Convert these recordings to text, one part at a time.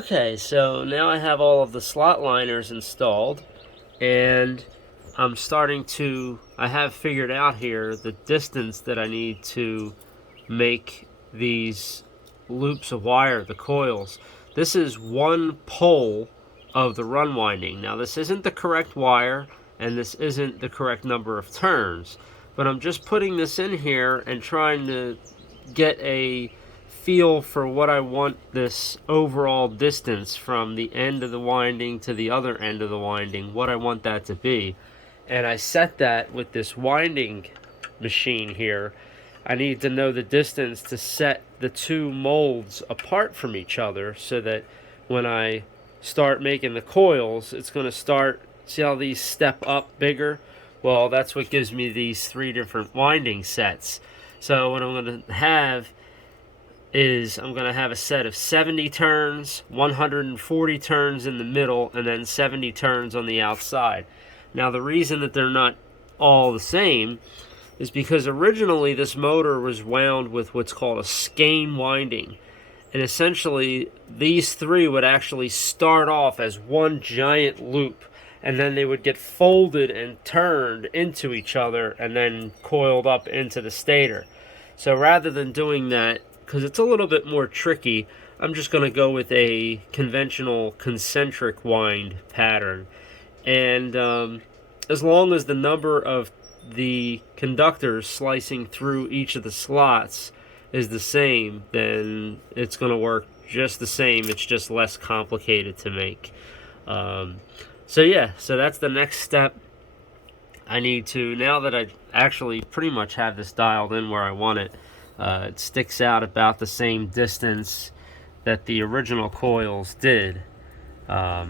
Okay, so now I have all of the slot liners installed, and I have figured out here the distance that I need to make these loops of wire, the coils. This is one pole of the run winding. Now this isn't the correct wire, and this isn't the correct number of turns, but I'm just putting this in here and trying to get a feel for what I want this overall distance from the end of the winding to the other end of the winding, what I want that to be. And I set that with this winding machine here. I need to know the distance to set the two molds apart from each other so that when I start making the coils, it's going to start, see how these step up bigger? Well, that's what gives me these three different winding sets. So what I'm going to have is I'm going to have a set of 70 turns, 140 turns in the middle, and then 70 turns on the outside. Now the reason that they're not all the same is because originally this motor was wound with what's called a skein winding. And essentially these three would actually start off as one giant loop, and then they would get folded and turned into each other and then coiled up into the stator. So rather than doing that, because it's a little bit more tricky, I'm just going to go with a conventional concentric wind pattern. And as long as the number of the conductors slicing through each of the slots is the same, then it's going to work just the same. It's just less complicated to make. So yeah, so that's the next step. I need to, now that I actually pretty much have this dialed in where I want it, it sticks out about the same distance that the original coils did. I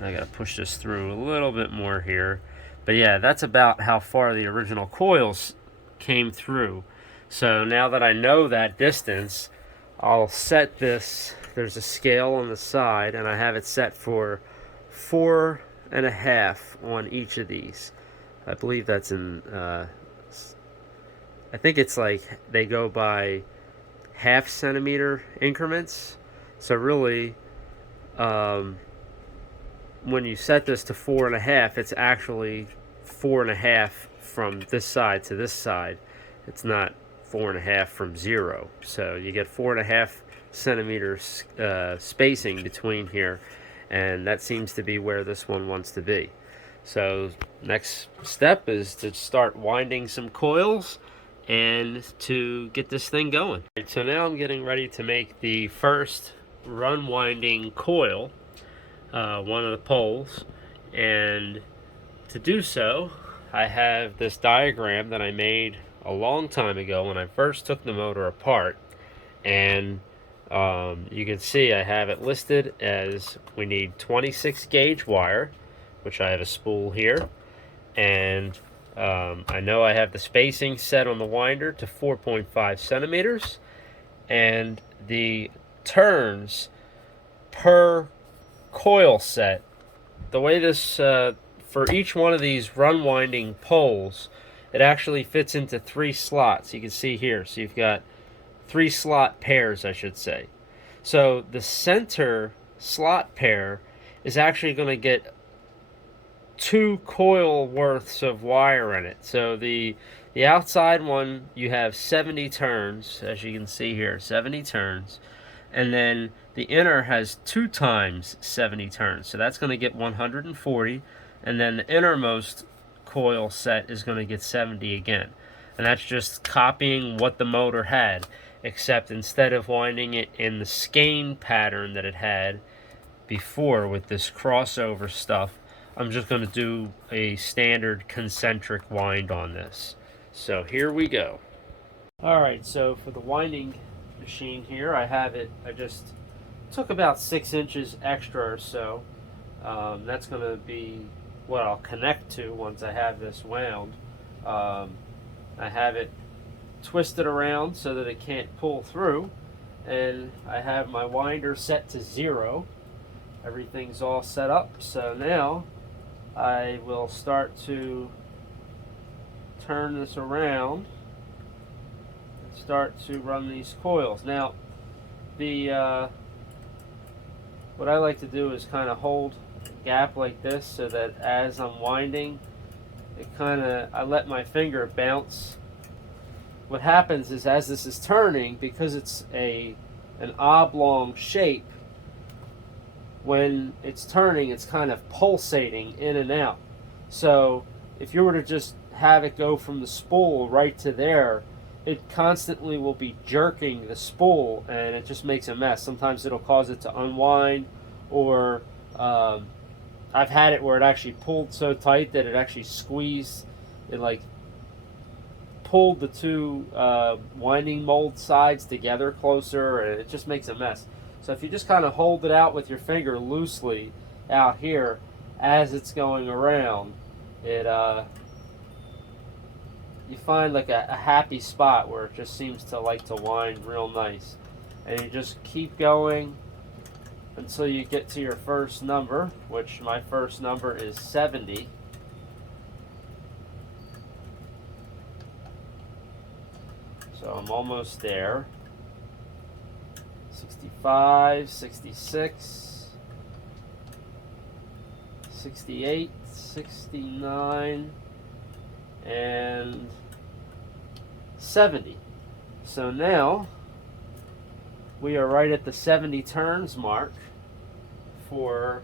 gotta push this through a little bit more here. But yeah, that's about how far the original coils came through. So now that I know that distance, I'll set this, there's a scale on the side, and I have it set for 4.5 on each of these. I believe that's in I think it's like they go by half centimeter increments. So really, when you set this to 4.5, it's actually 4.5 from this side to this side. It's not 4.5 from 0. So you get 4.5 centimeters spacing between here, and that seems to be where this one wants to be. So next step is to start winding some coils and to get this thing going. So now I'm getting ready to make the first run winding coil, one of the poles, and to do so I have this diagram that I made a long time ago when I first took the motor apart, and you can see I have it listed as we need 26 gauge wire, which I have a spool here, and I know I have the spacing set on the winder to 4.5 centimeters, and the turns per coil set, the way this, for each one of these run winding poles, it actually fits into 3 slots. You can see here, so you've got 3 slot pairs, I should say. So the center slot pair is actually going to get 2 coil worths of wire in it. So the outside one, you have 70 turns, as you can see here, 70 turns, and then the inner has 2 times 70 turns, so that's going to get 140, and then the innermost coil set is going to get 70 again. And that's just copying what the motor had, except instead of winding it in the skein pattern that it had before with this crossover stuff, I'm just going to do a standard concentric wind on this. So here we go. Alright, so for the winding machine here, I have it, I just took about 6 inches extra or so. That's going to be what I'll connect to once I have this wound. I have it twisted around so that it can't pull through, and I have my winder set to 0. Everything's all set up, so now I will start to turn this around and start to run these coils. Now, the what I like to do is kind of hold a gap like this so that as I'm winding, I let my finger bounce. What happens is as this is turning, because it's an oblong shape, when it's turning, it's kind of pulsating in and out. So if you were to just have it go from the spool right to there, it constantly will be jerking the spool, and it just makes a mess. Sometimes it'll cause it to unwind, or I've had it where it actually pulled so tight that it actually squeezed. It like pulled the two winding mold sides together closer, and it just makes a mess. So if you just kind of hold it out with your finger loosely out here as it's going around, it you find like a happy spot where it just seems to like to wind real nice. And you just keep going until you get to your first number, which my first number is 70. So I'm almost there. 65, 66, 68, 69, and 70. So now we are right at the 70 turns mark for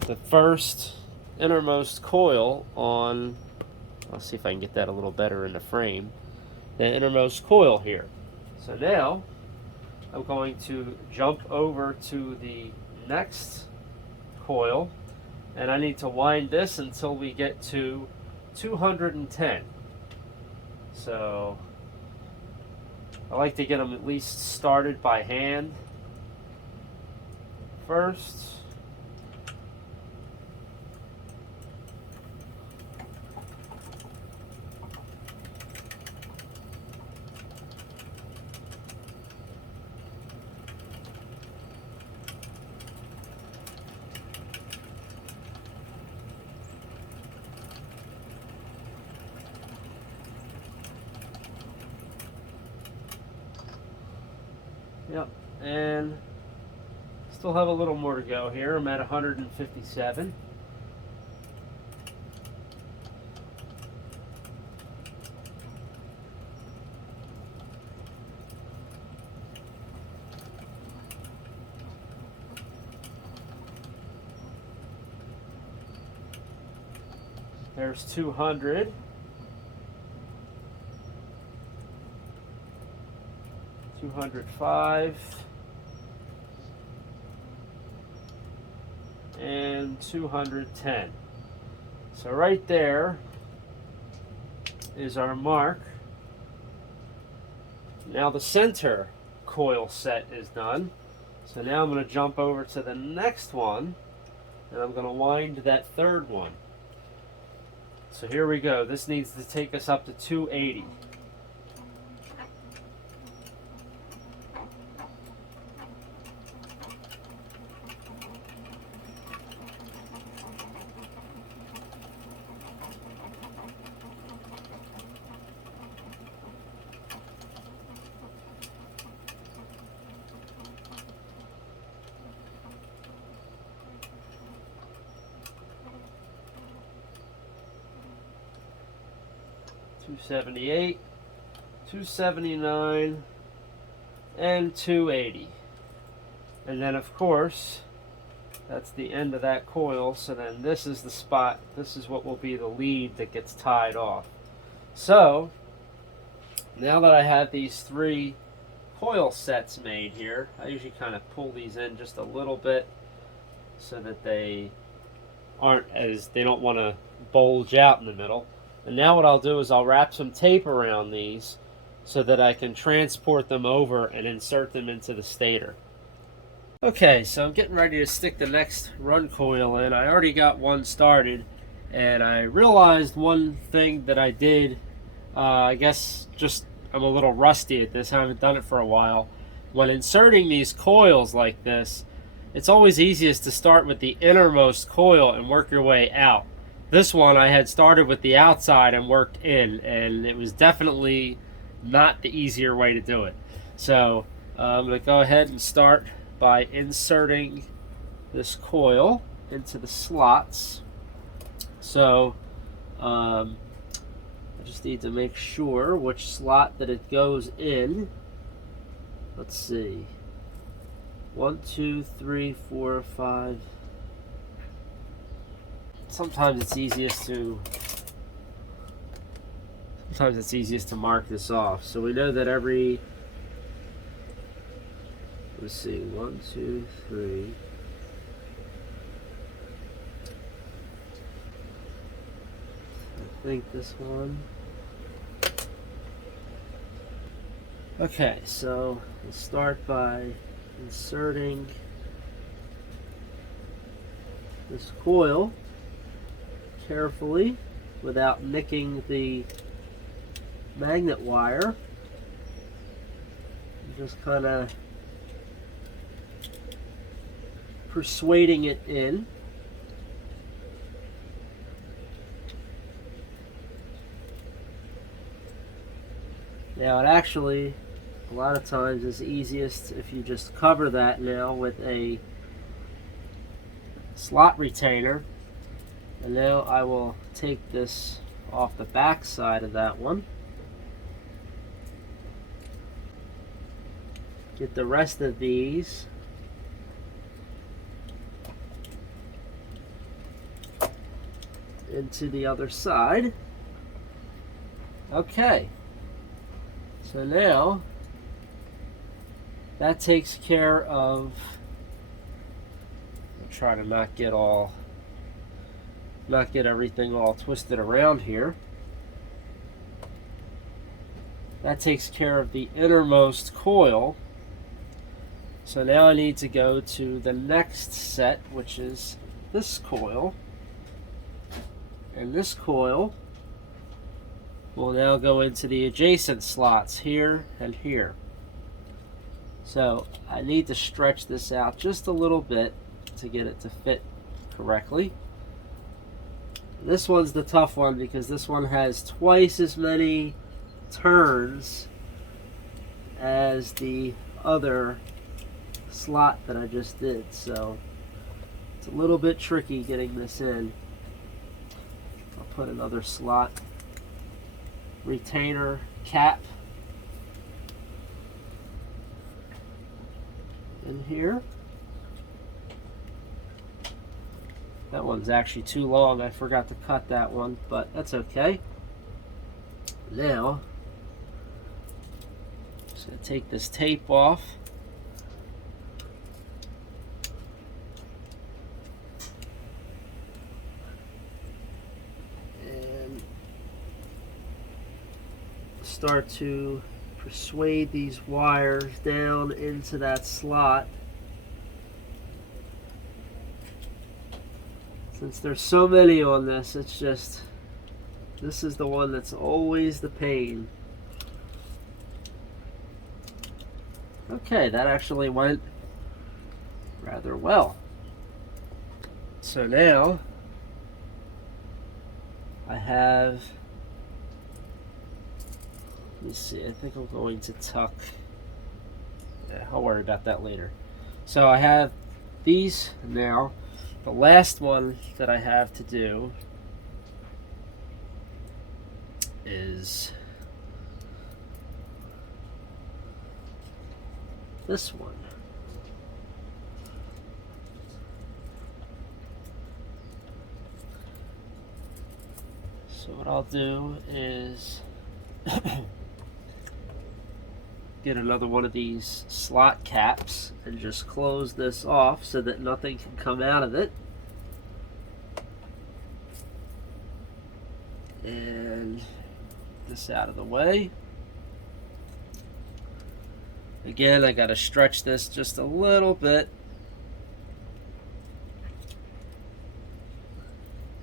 the first innermost coil on, I'll see if I can get that a little better in the frame, the innermost coil here. So now I'm going to jump over to the next coil, and I need to wind this until we get to 210. So I like to get them at least started by hand first. Yep, and still have a little more to go here. I'm at 157. There's 200. 205 and 210. So right there is our mark. Now the center coil set is done. So now I'm going to jump over to the next one, and I'm going to wind that third one. So here we go. This needs to take us up to 280. $278, $279, and $280. And then of course that's the end of that coil. So then this is the spot, this is what will be the lead that gets tied off. So now that I have these three coil sets made here, I usually kind of pull these in just a little bit so that they don't want to bulge out in the middle. And now what I'll do is I'll wrap some tape around these so that I can transport them over and insert them into the stator. Okay, so I'm getting ready to stick the next run coil in. I already got one started, and I realized one thing that I did, I guess just I'm a little rusty at this, I haven't done it for a while. When inserting these coils like this, it's always easiest to start with the innermost coil and work your way out. This one I had started with the outside and worked in, and it was definitely not the easier way to do it. So I'm going to go ahead and start by inserting this coil into the slots. So I just need to make sure which slot that it goes in. Let's see. 1, 2, 3, 4, 5. Sometimes it's easiest to mark this off. So we know that every, let's see, 1, 2, 3. I think this one. Okay, so we'll start by inserting this coil carefully without nicking the magnet wire. Just kind of persuading it in. Now it actually, a lot of times, is easiest if you just cover that now with a slot retainer. And now I will take this off the back side of that one. Get the rest of these into the other side. Okay. So now that takes care of, I'll try to not get everything all twisted around here. That takes care of the innermost coil. So now I need to go to the next set, which is this coil. And this coil will now go into the adjacent slots here and here. So I need to stretch this out just a little bit to get it to fit correctly. This one's the tough one because this one has twice as many turns as the other slot that I just did, so it's a little bit tricky getting this in. I'll put another slot retainer cap in here. That one's actually too long. I forgot to cut that one, but that's okay. Now, just going to take this tape off. And start to persuade these wires down into that slot. Since there's so many on this, it's just, this is the one that's always the pain. Okay, that actually went rather well. So now I have, let me see, I think I'm going to tuck, yeah, I'll worry about that later. So I have these now. The last one that I have to do is this one. So what I'll do is get another one of these slot caps and just close this off so that nothing can come out of it. And this out of the way. Again, I got to stretch this just a little bit.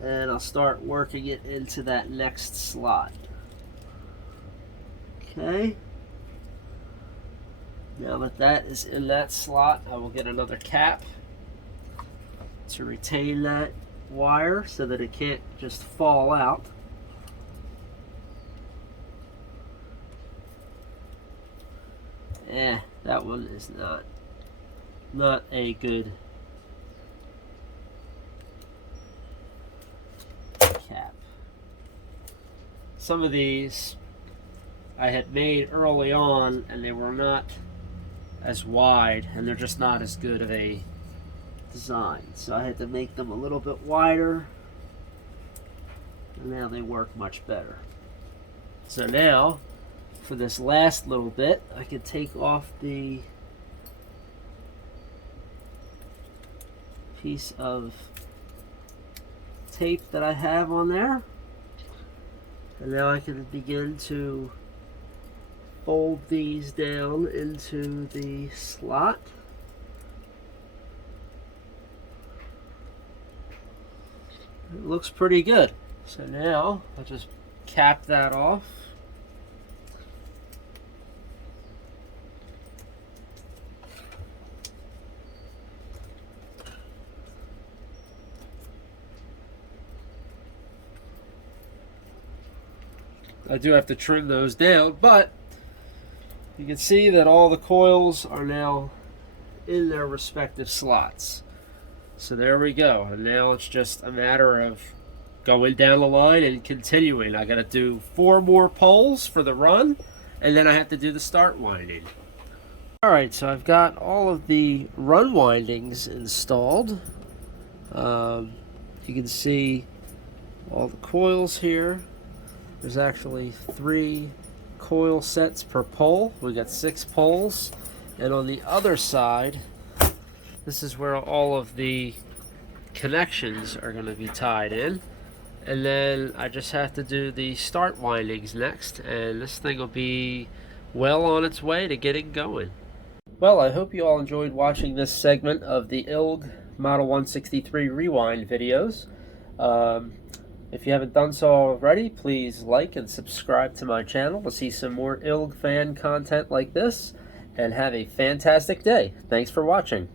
And I'll start working it into that next slot. Okay. Now that that is in that slot, I will get another cap to retain that wire so that it can't just fall out. That one is not a good some of these I had made early on, and they were not as wide, and they're just not as good of a design. So I had to make them a little bit wider, and now they work much better. So now, for this last little bit, I can take off the piece of tape that I have on there, and now I can begin to fold these down into the slot. It looks pretty good. So now I'll just cap that off. I do have to trim those down, but you can see that all the coils are now in their respective slots. So there we go. And now it's just a matter of going down the line and continuing. I got to do 4 more poles for the run, and then I have to do the start winding. Alright, so I've got all of the run windings installed. You can see all the coils here. There's actually 3 coil sets per pole. We got 6 poles, and on the other side, this is where all of the connections are going to be tied in, and then I just have to do the start windings next, and this thing will be well on its way to getting going. Well, I hope you all enjoyed watching this segment of the ILG Model 163 Rewind videos. If you haven't done so already, please like and subscribe to my channel to see some more ILG fan content like this, and have a fantastic day. Thanks for watching.